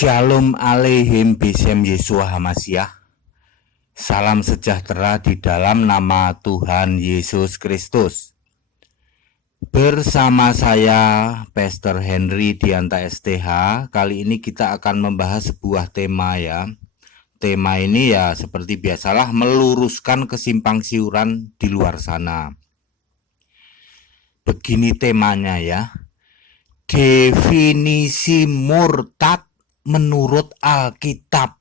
Shalom Aleihim Bishem Yeshua HaMashiach. Salam sejahtera di dalam nama Tuhan Yesus Kristus. Bersama saya Pastor Henry Dianta STH. Kali ini kita akan membahas sebuah tema ya. Tema ini ya seperti biasalah meluruskan kesimpang siuran di luar sana. Begini temanya ya. Definisi murtad menurut Alkitab.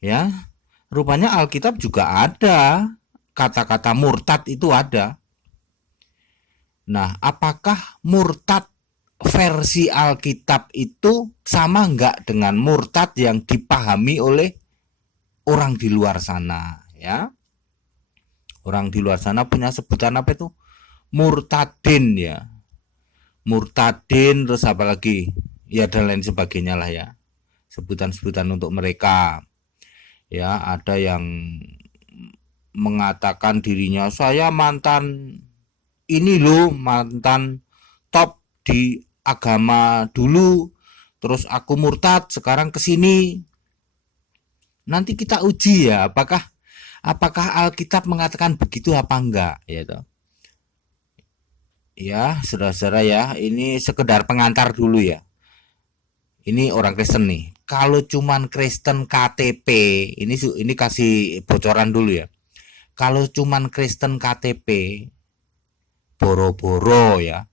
Ya, rupanya Alkitab juga ada kata-kata murtad itu ada. Nah, apakah murtad versi Alkitab itu sama enggak dengan murtad yang dipahami oleh orang di luar sana ya? Orang di luar sana punya sebutan apa itu? Murtadin ya. Murtadin, terus apa lagi? Ya dan lain sebagainya lah ya. Sebutan-sebutan untuk mereka. Ya, ada yang mengatakan dirinya saya mantan ini loh, mantan top di agama dulu, terus aku murtad sekarang ke sini. Nanti kita uji ya, apakah Alkitab mengatakan begitu apa enggak ya toh. Ya, saudara-saudara ya, ini sekedar pengantar dulu ya. Ini orang Kristen nih. Kalau cuman Kristen KTP, ini kasih bocoran dulu ya. Kalau cuman Kristen KTP, boro-boro ya,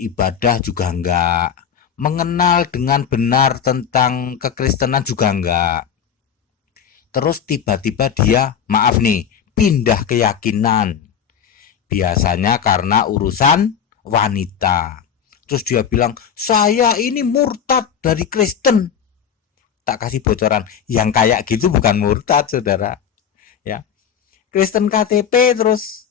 ibadah juga enggak, mengenal dengan benar tentang kekristenan juga enggak. Terus tiba-tiba dia, maaf nih, pindah keyakinan. Biasanya karena urusan wanita. Terus dia bilang, saya ini murtad dari Kristen. Tak kasih bocoran, yang kayak gitu bukan murtad saudara. Ya, Kristen KTP terus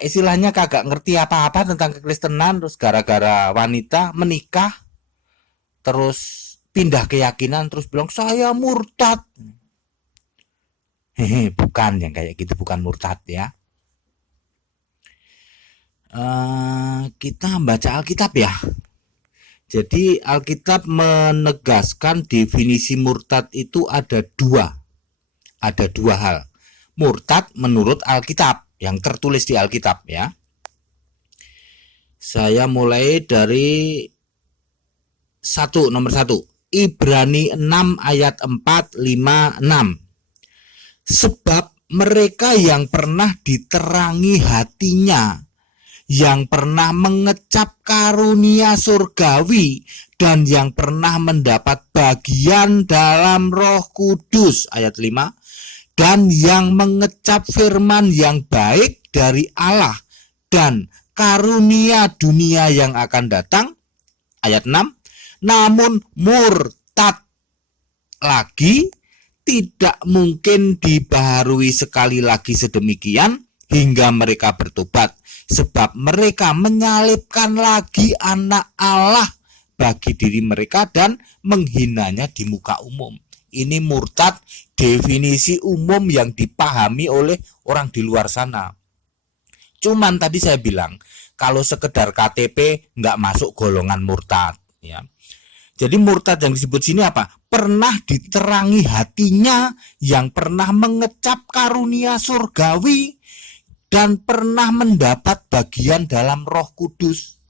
istilahnya kagak ngerti apa-apa tentang kekristenan, terus gara-gara wanita menikah, terus pindah keyakinan, terus bilang saya murtad. Bukan yang kayak gitu, bukan murtad ya. Kita baca Alkitab ya. Jadi Alkitab menegaskan definisi murtad itu ada dua hal. Murtad menurut Alkitab yang tertulis di Alkitab ya. Saya mulai dari nomor 1. Ibrani 6 ayat 4, 5, 6. Sebab mereka yang pernah diterangi hatinya, yang pernah mengecap karunia surgawi, dan yang pernah mendapat bagian dalam Roh Kudus, ayat 5, dan yang mengecap firman yang baik dari Allah dan karunia dunia yang akan datang, ayat 6, namun murtad lagi tidak mungkin dibaharui sekali lagi sedemikian hingga mereka bertobat, sebab mereka menyalibkan lagi anak Allah bagi diri mereka dan menghinanya di muka umum. Ini murtad definisi umum yang dipahami oleh orang di luar sana. Cuman tadi saya bilang, kalau sekedar KTP nggak masuk golongan murtad ya. Jadi murtad yang disebut sini apa? Pernah diterangi hatinya, yang pernah mengecap karunia surgawi, dan pernah mendapat bagian dalam Roh Kudus,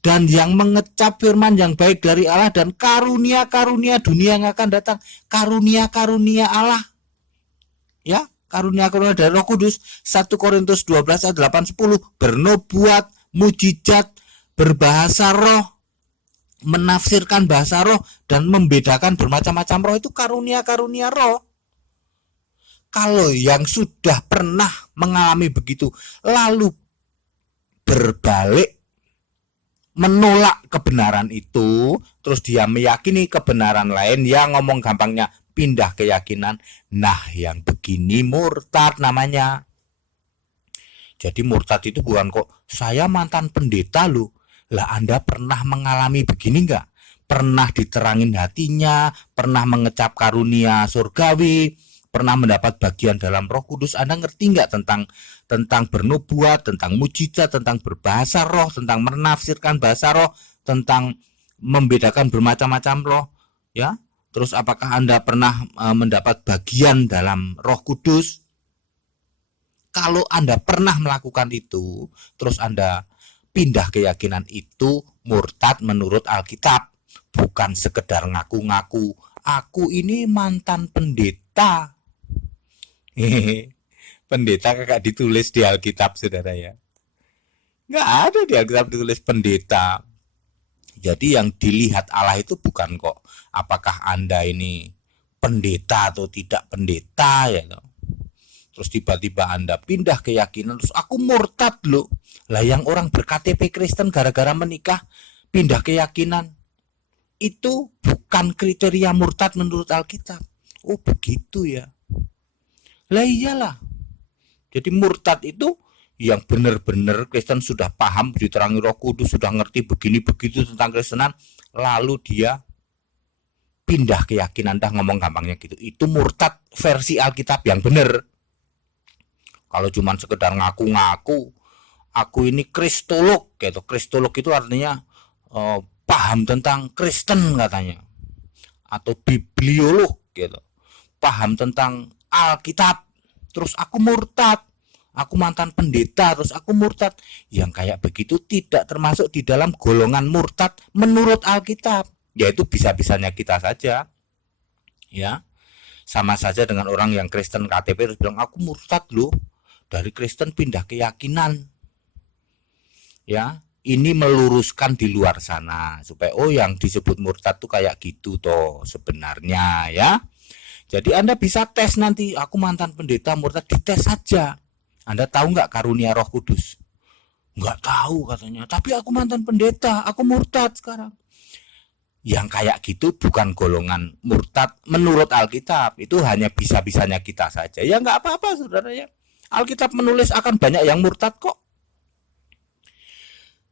dan yang mengecap firman yang baik dari Allah dan karunia-karunia dunia yang akan datang. Karunia-karunia Allah ya, karunia-karunia dari Roh Kudus. 1 Korintus 12 ayat 8-10, bernubuat, mujizat, berbahasa roh, menafsirkan bahasa roh, dan membedakan bermacam-macam roh, itu karunia-karunia roh. Kalau yang sudah pernah mengalami begitu lalu berbalik menolak kebenaran itu, terus dia meyakini kebenaran lain, ya ngomong gampangnya pindah keyakinan, nah yang begini murtad namanya. Jadi murtad itu bukan kok saya mantan pendeta loh. Lah Anda pernah mengalami begini enggak? Pernah diterangin hatinya, pernah mengecap karunia surgawi, pernah mendapat bagian dalam Roh Kudus. Anda ngerti nggak tentang bernubuat, tentang mujizat, tentang berbahasa roh, tentang menafsirkan bahasa roh, tentang membedakan bermacam-macam roh, ya. Terus apakah Anda pernah mendapat bagian dalam Roh Kudus? Kalau Anda pernah melakukan itu, terus Anda pindah keyakinan, itu murtad menurut Alkitab. Bukan sekedar ngaku-ngaku, aku ini mantan pendeta. Pendeta kakak ditulis di Alkitab, saudara ya. Nggak ada di Alkitab ditulis pendeta. Jadi yang dilihat Allah itu bukan kok apakah Anda ini pendeta atau tidak pendeta ya loh. Terus tiba-tiba Anda pindah keyakinan, terus aku murtad loh. Lah yang orang ber-KTP Kristen gara-gara menikah pindah keyakinan, itu bukan kriteria murtad menurut Alkitab. Oh begitu ya. Lah iyalah. Jadi murtad itu yang benar-benar Kristen sudah paham, diterangi Roh Kudus, sudah ngerti begini begitu tentang Kristenan, lalu dia pindah keyakinan, dah ngomong gampangnya gitu. Itu murtad versi Alkitab yang benar. Kalau cuma sekedar ngaku-ngaku, aku ini kristolog gitu. Kristolog itu artinya paham tentang Kristen katanya, atau bibliolog gitu, paham tentang Alkitab. Terus aku murtad, aku mantan pendeta, terus aku murtad. Yang kayak begitu tidak termasuk di dalam golongan murtad menurut Alkitab. Yaitu bisa-bisanya kita saja, ya. Sama saja dengan orang yang Kristen KTP terus bilang aku murtad loh, dari Kristen pindah keyakinan. Ya, ini meluruskan di luar sana supaya oh yang disebut murtad tuh kayak gitu toh sebenarnya ya. Jadi Anda bisa tes nanti, aku mantan pendeta murtad, dites saja. Anda tahu nggak karunia Roh Kudus? Nggak tahu katanya, tapi aku mantan pendeta, aku murtad sekarang. Yang kayak gitu bukan golongan murtad menurut Alkitab, itu hanya bisa-bisanya kita saja. Ya nggak apa-apa saudara ya. Alkitab menulis akan banyak yang murtad kok.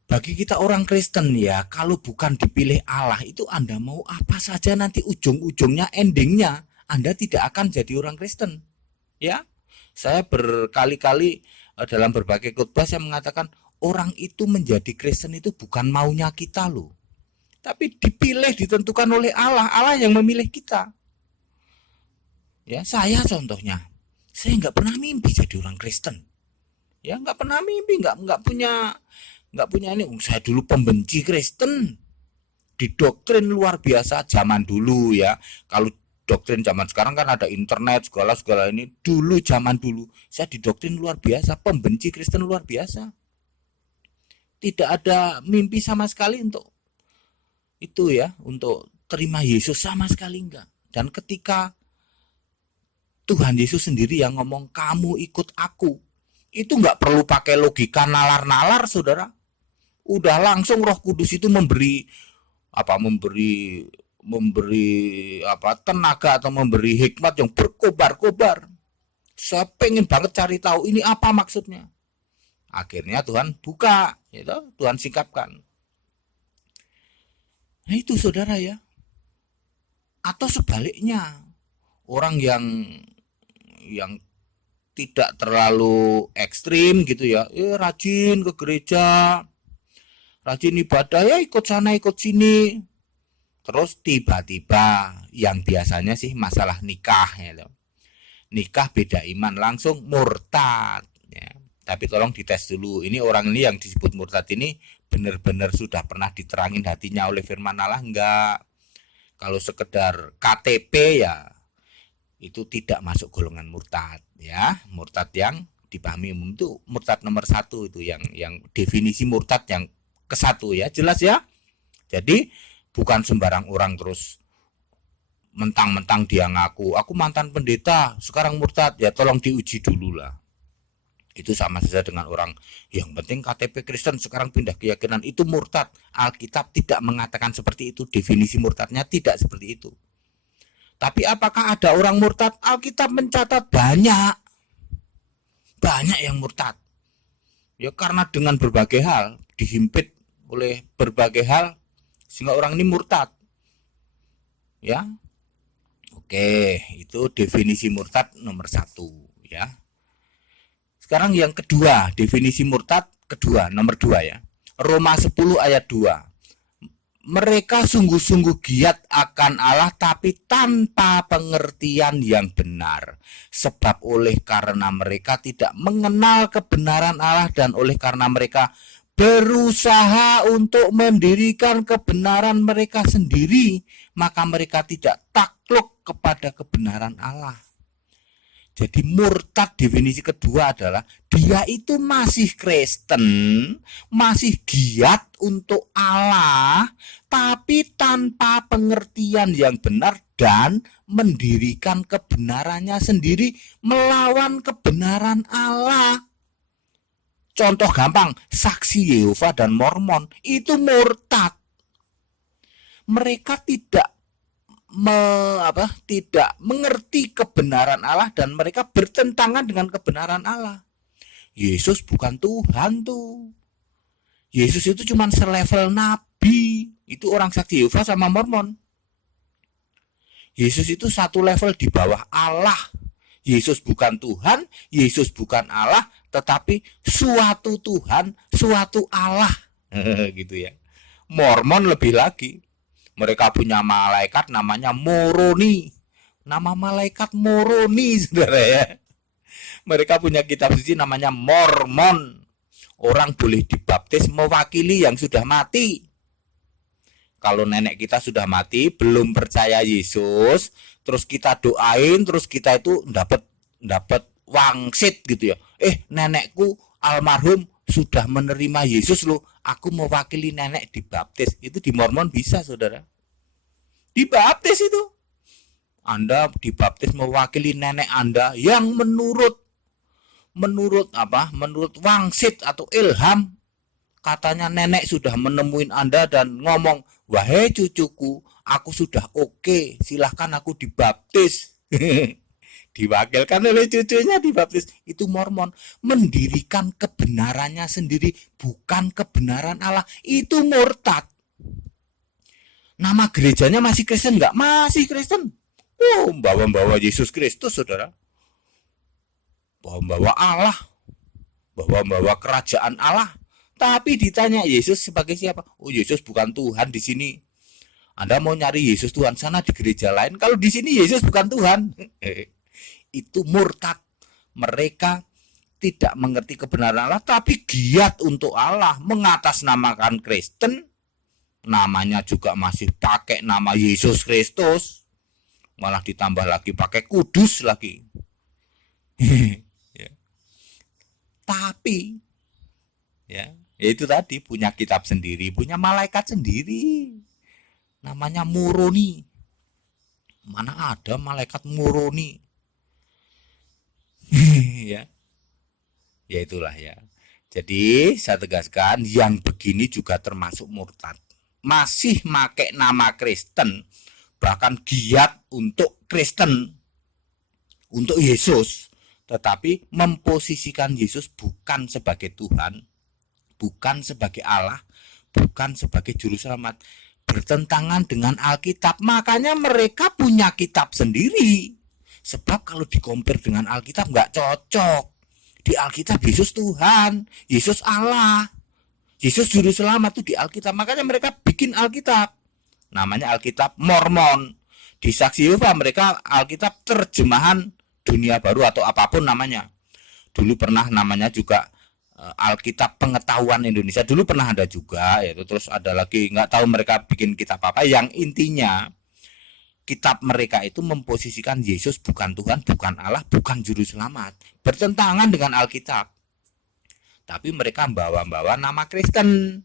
Bagi kita orang Kristen ya, kalau bukan dipilih Allah, itu Anda mau apa saja nanti ujung-ujungnya, endingnya Anda tidak akan jadi orang Kristen. Ya, saya berkali-kali dalam berbagai khotbah saya mengatakan orang itu menjadi Kristen itu bukan maunya kita loh, tapi dipilih, ditentukan oleh Allah. Allah yang memilih kita. Ya, saya contohnya, saya nggak pernah mimpi jadi orang Kristen. Ya, nggak pernah mimpi, nggak punya ini. Saya dulu pembenci Kristen, didoktrin luar biasa zaman dulu ya. Kalau doktrin zaman sekarang kan ada internet segala ini. Dulu zaman dulu saya didoktrin luar biasa, pembenci Kristen luar biasa. Tidak ada mimpi sama sekali untuk itu ya, untuk terima Yesus sama sekali enggak. Dan ketika Tuhan Yesus sendiri yang ngomong kamu ikut aku, itu enggak perlu pakai logika nalar-nalar saudara. Udah langsung Roh Kudus itu memberi tenaga atau memberi hikmat yang berkobar-kobar. Saya pengen banget cari tahu ini apa maksudnya. Akhirnya Tuhan buka, gitu, Tuhan singkapkan. Nah itu saudara ya. Atau sebaliknya, orang yang tidak terlalu ekstrim gitu ya, rajin ke gereja, rajin ibadah, ya ikut sana ikut sini. Terus tiba-tiba yang biasanya sih masalah nikah ya, nikah beda iman langsung murtad ya. Tapi tolong dites dulu, ini orang ini yang disebut murtad ini benar-benar sudah pernah diterangin hatinya oleh firman Allah enggak? Kalau sekedar KTP ya itu tidak masuk golongan murtad ya. Murtad yang dipahami umum itu murtad nomor 1 itu yang definisi murtad yang ke-1 ya, jelas ya. Jadi bukan sembarang orang terus mentang-mentang dia ngaku aku mantan pendeta sekarang murtad, ya tolong diuji dulu lah. Itu sama saja dengan orang yang penting KTP Kristen sekarang pindah keyakinan, itu murtad. Alkitab tidak mengatakan seperti itu, definisi murtadnya tidak seperti itu. Tapi apakah ada orang murtad? Alkitab mencatat banyak yang murtad. Ya karena dengan berbagai hal, dihimpit oleh berbagai hal sehingga orang ini murtad. Ya. Oke, itu definisi murtad nomor 1 ya. Sekarang yang kedua, definisi murtad kedua, nomor 2 ya. Roma 10 ayat 2. mereka sungguh-sungguh giat akan Allah tapi tanpa pengertian yang benar. Sebab oleh karena mereka tidak mengenal kebenaran Allah dan oleh karena mereka berusaha untuk mendirikan kebenaran mereka sendiri, maka mereka tidak takluk kepada kebenaran Allah. Jadi murtad definisi kedua adalah dia itu masih Kristen, masih giat untuk Allah, tapi tanpa pengertian yang benar dan mendirikan kebenarannya sendiri melawan kebenaran Allah. Contoh gampang, saksi Yehova dan Mormon itu murtad. Mereka tidak tidak mengerti kebenaran Allah dan mereka bertentangan dengan kebenaran Allah. Yesus bukan Tuhan tuh. Yesus itu cuma selevel nabi. Itu orang saksi Yehova sama Mormon. Yesus itu satu level di bawah Allah. Yesus bukan Tuhan, Yesus bukan Allah, tetapi suatu Tuhan, suatu Allah. Gitu ya. Mormon lebih lagi. Mereka punya malaikat namanya Moroni. Nama malaikat Moroni, saudara ya. Mereka punya kitab suci namanya Mormon. Orang boleh dibaptis mewakili yang sudah mati. Kalau nenek kita sudah mati, belum percaya Yesus, terus kita doain, terus kita itu dapat wangsit gitu ya. Nenekku almarhum sudah menerima Yesus loh, aku mewakili nenek dibaptis. Itu di Mormon bisa, saudara. Dibaptis itu. Anda dibaptis mewakili nenek Anda yang menurut wangsit atau ilham, katanya nenek sudah menemui Anda dan ngomong, wahai cucuku, aku sudah oke, silahkan aku dibaptis. Diwakilkan oleh cucunya dibaptis. Itu Mormon. Mendirikan kebenarannya sendiri, bukan kebenaran Allah. Itu murtad. Nama gerejanya masih Kristen nggak? Masih Kristen. Bawa Yesus Kristus, saudara. Bawa Allah. Bawa kerajaan Allah. Tapi ditanya Yesus sebagai siapa? Yesus bukan Tuhan di sini. Anda mau nyari Yesus Tuhan sana di gereja lain. Kalau di sini Yesus bukan Tuhan. Itu murtad. Mereka tidak mengerti kebenaran Allah, tapi giat untuk Allah, mengatasnamakan Kristen. Namanya juga masih pakai nama Yesus Kristus, malah ditambah lagi pakai kudus lagi. Ya. Tapi ya itu tadi punya kitab sendiri, punya malaikat sendiri, namanya Moroni. Mana ada malaikat Moroni? Ya itulah ya. Jadi saya tegaskan, yang begini juga termasuk murtad. Masih make nama Kristen, bahkan giat untuk Kristen, untuk Yesus, tetapi memposisikan Yesus bukan sebagai Tuhan, bukan sebagai Allah, bukan sebagai juru selamat, bertentangan dengan Alkitab. Makanya mereka punya kitab sendiri. Sebab kalau dikompar dengan Alkitab nggak cocok. Di Alkitab Yesus Tuhan, Yesus Allah, Yesus juru selamat itu di Alkitab. Makanya mereka bikin Alkitab. Namanya Alkitab Mormon. Di Saksi Yehova mereka Alkitab terjemahan dunia baru atau apapun namanya. Dulu pernah namanya juga Alkitab Pengetahuan Indonesia. Dulu pernah ada juga, yaitu terus ada lagi, nggak tahu mereka bikin kitab apa. Yang intinya kitab mereka itu memposisikan Yesus bukan Tuhan, bukan Allah, bukan juru selamat. Bertentangan dengan Alkitab. Tapi mereka bawa nama Kristen.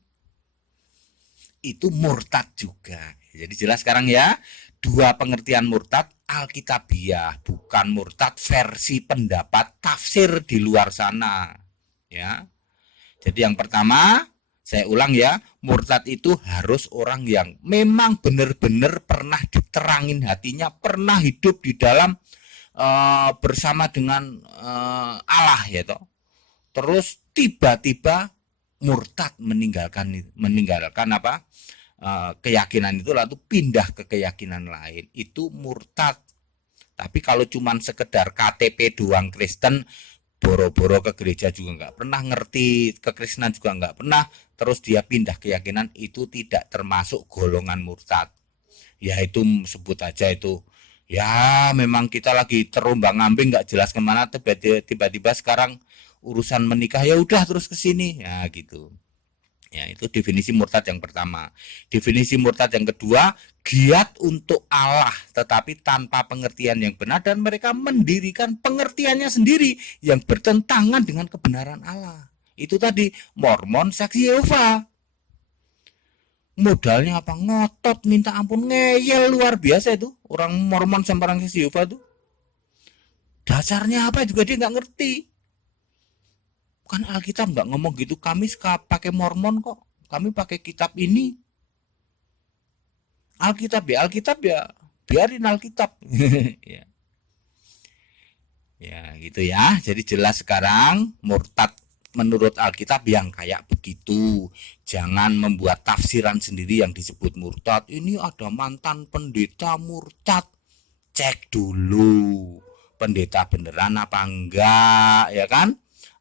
Itu murtad juga. Jadi jelas sekarang ya, dua pengertian murtad Alkitabiah, bukan murtad versi pendapat tafsir di luar sana. Ya. Jadi yang pertama, saya ulang ya, murtad itu harus orang yang memang benar-benar pernah diterangin hatinya, pernah hidup di dalam bersama dengan Allah ya toh. Terus tiba-tiba murtad meninggalkan apa keyakinan itu lalu pindah ke keyakinan lain, itu murtad. Tapi kalau cuman sekedar KTP doang Kristen, boro-boro ke gereja juga nggak pernah, ngerti kekristenan juga nggak pernah, terus dia pindah keyakinan, itu tidak termasuk golongan murtad. Ya itu sebut aja itu, ya memang kita lagi terombang ambing nggak jelas kemana, tiba-tiba sekarang urusan menikah ya udah terus ke sini ya gitu. Ya, itu definisi murtad yang pertama. Definisi murtad yang kedua, giat untuk Allah tetapi tanpa pengertian yang benar, dan mereka mendirikan pengertiannya sendiri yang bertentangan dengan kebenaran Allah. Itu tadi Mormon, Saksi Yehova. Modalnya apa? Ngotot, minta ampun, ngeyel luar biasa itu. Orang Mormon sama orang Saksi Yehova itu. Dasarnya apa juga dia nggak ngerti. Kan Alkitab nggak ngomong gitu, kami pakai Mormon kok, kami pakai kitab ini. Alkitab ya biarin Alkitab. Ya. Ya gitu ya, jadi jelas sekarang murtad menurut Alkitab yang kayak begitu. Jangan membuat tafsiran sendiri yang disebut murtad. Ini ada mantan pendeta murtad, cek dulu pendeta beneran apa enggak, ya kan?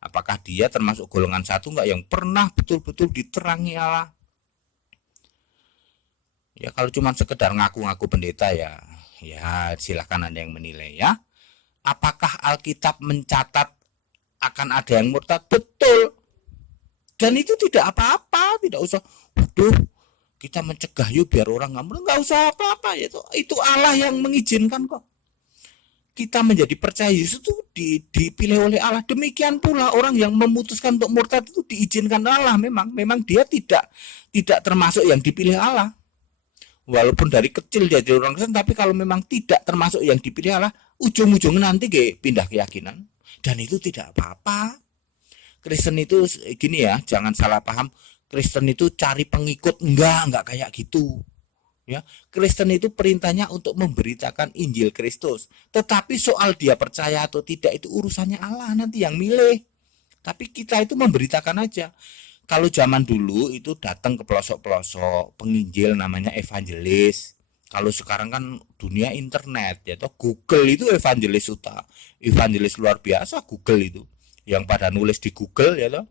Apakah dia termasuk golongan satu enggak yang pernah betul-betul diterangi Allah? Ya kalau cuma sekedar ngaku-ngaku pendeta ya silahkan Anda yang menilai ya. Apakah Alkitab mencatat akan ada yang murtad? Betul. Dan itu tidak apa-apa, tidak usah kita mencegah yuk biar orang nggak usah apa-apa, itu Allah yang mengizinkan kok. Kita menjadi percaya Yesus itu dipilih oleh Allah. Demikian pula orang yang memutuskan untuk murtad itu diizinkan Allah. Memang dia tidak termasuk yang dipilih Allah. Walaupun dari kecil dia jadi orang Kristen, tapi kalau memang tidak termasuk yang dipilih Allah, ujung-ujungnya nanti pindah keyakinan. Dan itu tidak apa-apa. Kristen itu gini ya, jangan salah paham. Kristen itu cari pengikut, enggak kayak gitu. Ya, Kristen itu perintahnya untuk memberitakan Injil Kristus. Tetapi soal dia percaya atau tidak itu urusannya Allah nanti yang milih. Tapi kita itu memberitakan aja. Kalau zaman dulu itu datang ke pelosok-pelosok, penginjil namanya evangelis. Kalau sekarang kan dunia internet, ya toh Google itu evangelis evangelis luar biasa Google itu. Yang pada nulis di Google ya toh.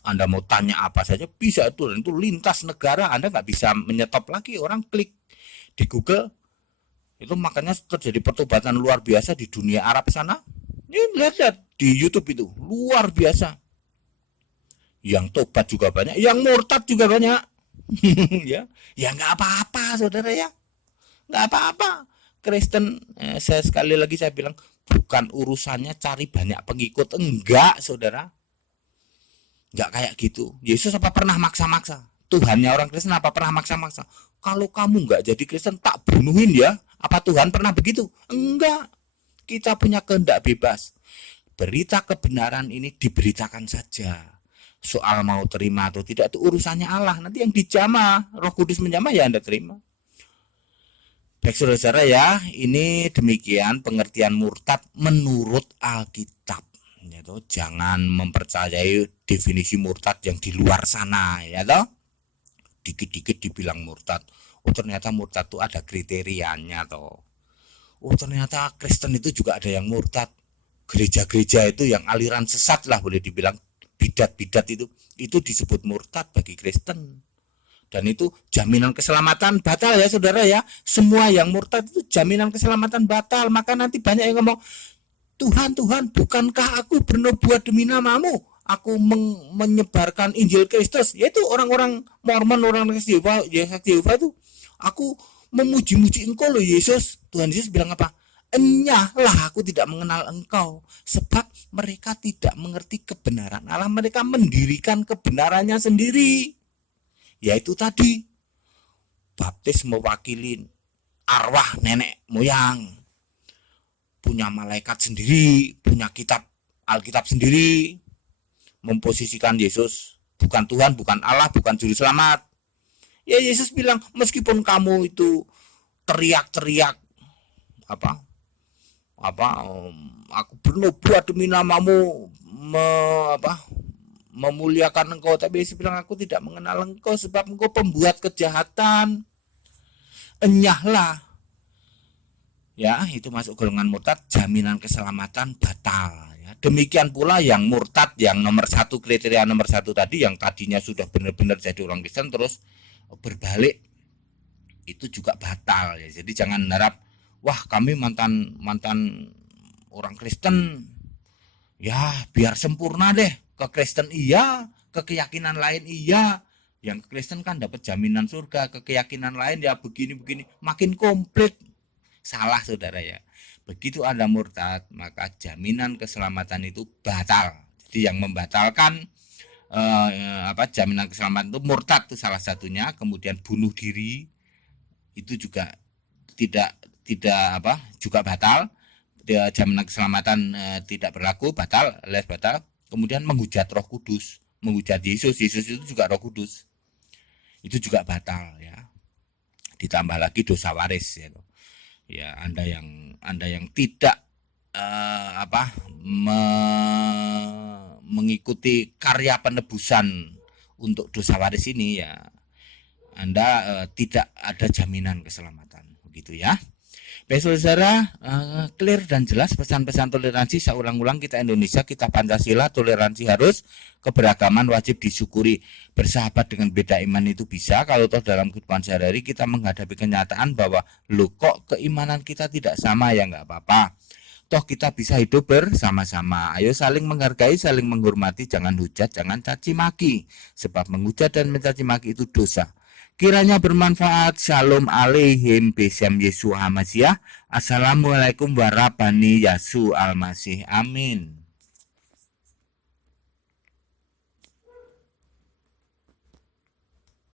Anda mau tanya apa saja bisa tuh, itu lintas negara, Anda nggak bisa menyetop lagi, orang klik di Google itu, makanya terjadi pertobatan luar biasa di dunia Arab sana. Ini lihat di YouTube itu luar biasa. Yang tobat juga banyak, yang murtad juga banyak. ya nggak apa-apa saudara ya, nggak apa-apa. Kristen, sekali lagi saya bilang, bukan urusannya cari banyak pengikut, enggak saudara. Nggak kayak gitu. Yesus apa pernah maksa-maksa? Tuhannya orang Kristen apa pernah maksa-maksa? Kalau kamu nggak jadi Kristen tak bunuhin ya. Apa Tuhan pernah begitu? Enggak. Kita punya kehendak bebas. Berita kebenaran ini diberitakan saja. Soal mau terima atau tidak itu urusannya Allah. Nanti yang dijamah, Roh Kudus menjamah ya Anda terima. Baik saudara-saudara ya, ini demikian pengertian murtad menurut Alkitab. Ya toh, jangan mempercayai definisi murtad yang di luar sana ya toh. Dikit-dikit dibilang murtad. Oh ternyata murtad itu ada kriterianya toh. Oh ternyata Kristen itu juga ada yang murtad. Gereja-gereja itu yang aliran sesat lah boleh dibilang, bidat-bidat itu disebut murtad bagi Kristen. Dan itu jaminan keselamatan batal ya saudara ya. Semua yang murtad itu jaminan keselamatan batal. Maka nanti banyak yang ngomong, Tuhan, bukankah aku bernubuat demi namamu? Aku menyebarkan Injil Kristus. Yaitu orang-orang Mormon, orang Saksi Yehova itu. Aku memuji-muji engkau loh Yesus. Tuhan Yesus bilang apa? Enyahlah aku tidak mengenal engkau. Sebab mereka tidak mengerti kebenaran Allah. Mereka mendirikan kebenarannya sendiri. Yaitu tadi, baptis mewakili arwah nenek moyang. Punya malaikat sendiri, punya kitab Alkitab sendiri, memposisikan Yesus bukan Tuhan, bukan Allah, bukan juru selamat. Ya Yesus bilang, meskipun kamu itu teriak-teriak aku bernubuat demi namamu, memuliakan engkau, tapi Yesus bilang aku tidak mengenal engkau sebab engkau pembuat kejahatan. Enyahlah. Ya, itu masuk golongan murtad, jaminan keselamatan batal ya. demikian pula yang murtad, yang nomor satu, kriteria nomor satu tadi, yang tadinya sudah benar-benar jadi orang Kristen terus berbalik, itu juga batal ya. Jadi jangan harap, wah kami mantan orang Kristen, ya biar sempurna deh, ke Kristen iya, ke keyakinan lain iya. Yang Kristen kan dapat jaminan surga, ke keyakinan lain ya begini-begini, makin komplit. Salah saudara ya. Begitu Anda murtad, maka jaminan keselamatan itu batal. Jadi yang membatalkan jaminan keselamatan itu murtad itu salah satunya. Kemudian bunuh diri itu juga tidak juga batal. Jaminan keselamatan tidak berlaku, batal, alias batal. Kemudian menghujat Roh Kudus, menghujat Yesus itu juga Roh Kudus, itu juga batal ya. Ditambah lagi dosa waris ya. Ya, Anda yang tidak mengikuti karya penebusan untuk dosa waris ini ya, Anda tidak ada jaminan keselamatan, begitu ya. Baik saudara, clear dan jelas pesan-pesan toleransi. Saya ulang-ulang, kita Indonesia, kita Pancasila, toleransi harus, keberagaman wajib disyukuri. Bersahabat dengan beda iman itu bisa, kalau toh dalam kehidupan sehari-hari kita menghadapi kenyataan bahwa loh kok keimanan kita tidak sama, ya nggak apa-apa. Toh kita bisa hidup bersama-sama. Ayo saling menghargai, saling menghormati, jangan hujat, jangan caci maki. Sebab menghujat dan mencaci maki itu dosa. Kiranya bermanfaat. Shalom aleihim besem Yesus Hamasiah. Assalamualaikum warahmatullahi wabarakatuh. Amin.